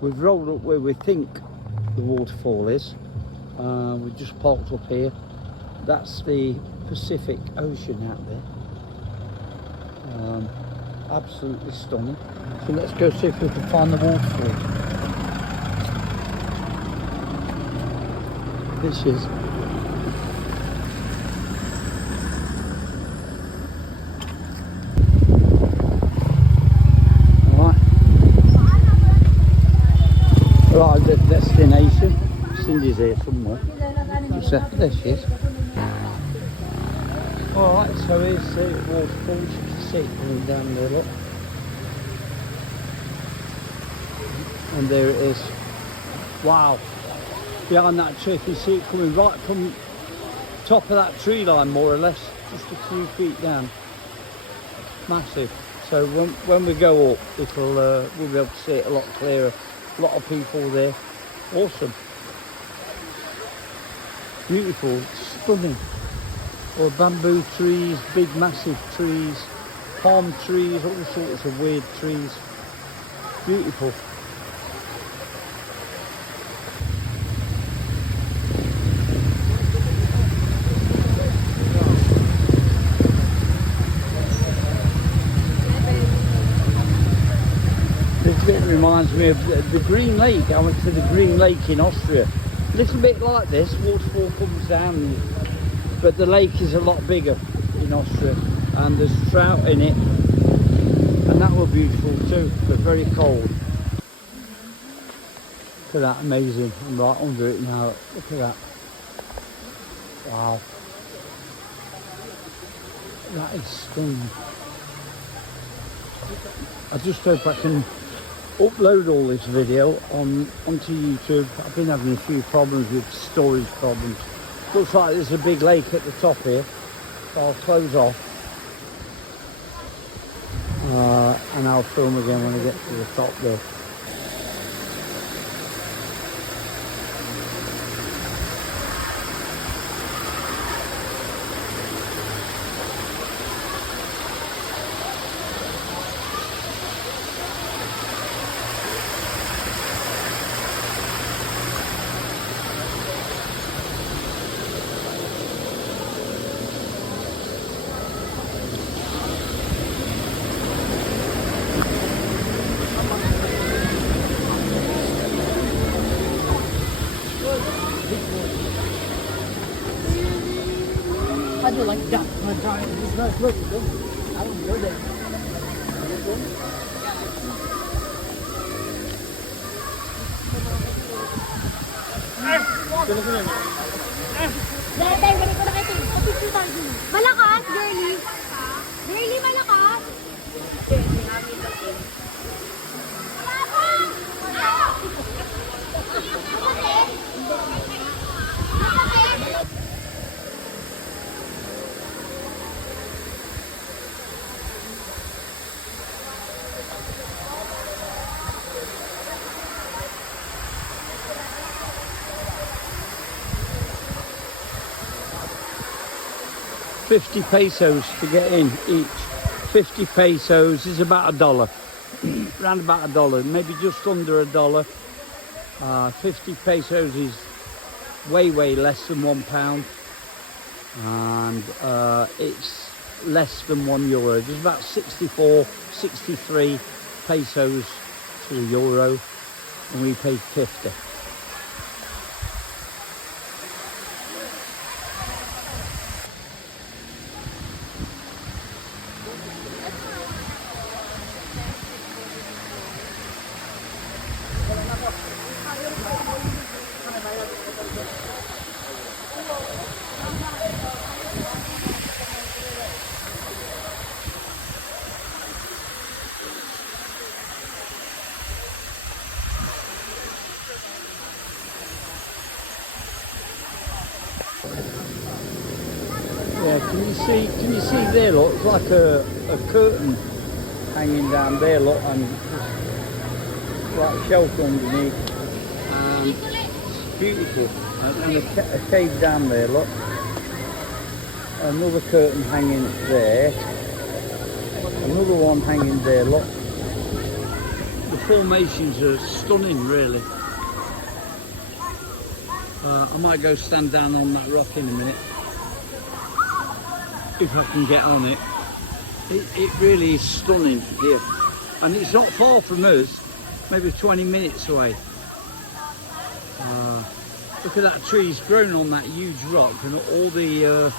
We've rolled up where we think the waterfall is. We've just parked up here. That's the Pacific Ocean out there. Absolutely stunning. So let's go see if we can find the waterfall. This is. Right, the destination. Cindy's here somewhere. There she is. Alright, so here's the waterfall. You can see it coming down there, look. And there it is. Wow. Behind that tree, if you see it coming right from top of that tree line, more or less, just a few feet down. Massive. So when we go up, we'll be able to see it a lot clearer. A lot of people there. Awesome. Beautiful, stunning. Or bamboo trees, big massive trees, palm trees, all sorts of weird trees. Beautiful. It reminds me of the Green Lake. I went to the Green Lake in Austria. A little bit like this, waterfall comes down, but the lake is a lot bigger in Austria, and there's trout in it, and that was beautiful too, but very cold. Look at that, amazing. I'm right under it now. Look at that. Wow. That is stunning. I just hope I can upload all this video onto YouTube. I've been having a few problems with storage problems. Looks like there's a big lake at the top here, so I'll close off and I'll film again when I get to the top there. 他就来讲，那这样那说几个，还有有点。Dahil, balik ko na kayo. Kapit tayo. Malakas, girly. Girly, malakas. $50 pesos to get in each. 50 pesos is about $1. Around about $1, maybe just under $1. 50 pesos is way less than £1, and it's less than €1. There's about 64, 63 pesos to the euro, and we paid 50. Yeah, can you see there, look, it's like a curtain hanging down there, look, and it's like shelter underneath, and it's beautiful, and a cave down there, look, another curtain hanging there, another one hanging there, look, the formations are stunning, really. I might go stand down on that rock in a minute, if I can get on it. It really is stunning here. And it's not far from us, maybe 20 minutes away. Look at that tree's grown on that huge rock, and all the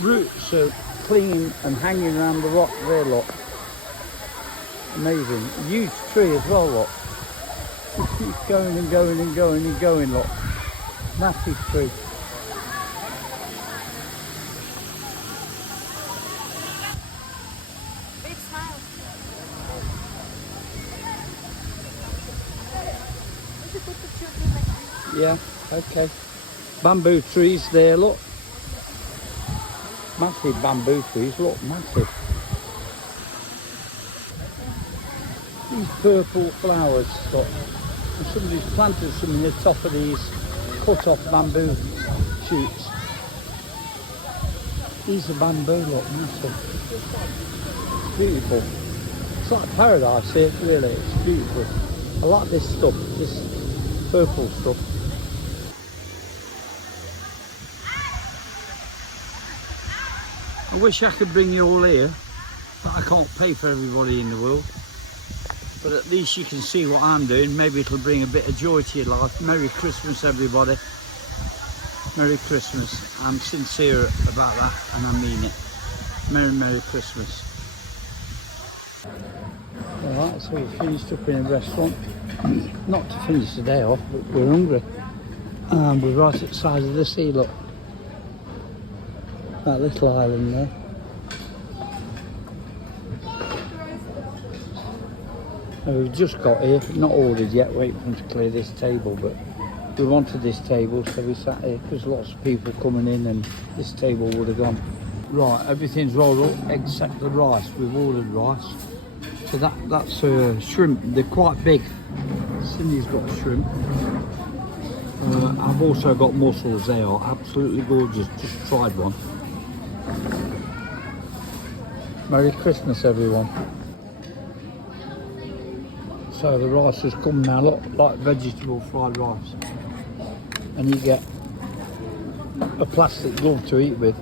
roots are clinging and hanging around the rock there, look. Amazing. Huge tree as well, look. Just keeps going and going and going and going, look. Massive tree. Big smile. Yeah, okay. Bamboo trees there, look. Massive bamboo trees, look, massive. These purple flowers, look. And somebody's planted some in the top of these cut off bamboo shoots. These are bamboo, look, massive. It's beautiful. It's like paradise here, really. It's beautiful. I like this stuff, this purple stuff. I wish I could bring you all here, but I can't pay for everybody in the world. But at least you can see what I'm doing. Maybe it'll bring a bit of joy to your life. Merry Christmas, everybody. Merry Christmas. I'm sincere about that, and I mean it. Merry Christmas. Alright, so we finished up in a restaurant. Not to finish the day off, but we're hungry. And we're right at the side of the sea, look. That little island there. We've just got here, not ordered yet, waiting for them to clear this table, but we wanted this table, so we sat here because lots of people coming in and this table would have gone. Right, everything's rolled up except the rice. We've ordered rice. So that's shrimp. They're quite big. Cindy's got shrimp. I've also got mussels. They are absolutely gorgeous. Just tried one. Merry Christmas, everyone. So the rice has come now, look, like vegetable fried rice. And you get a plastic glove to eat with.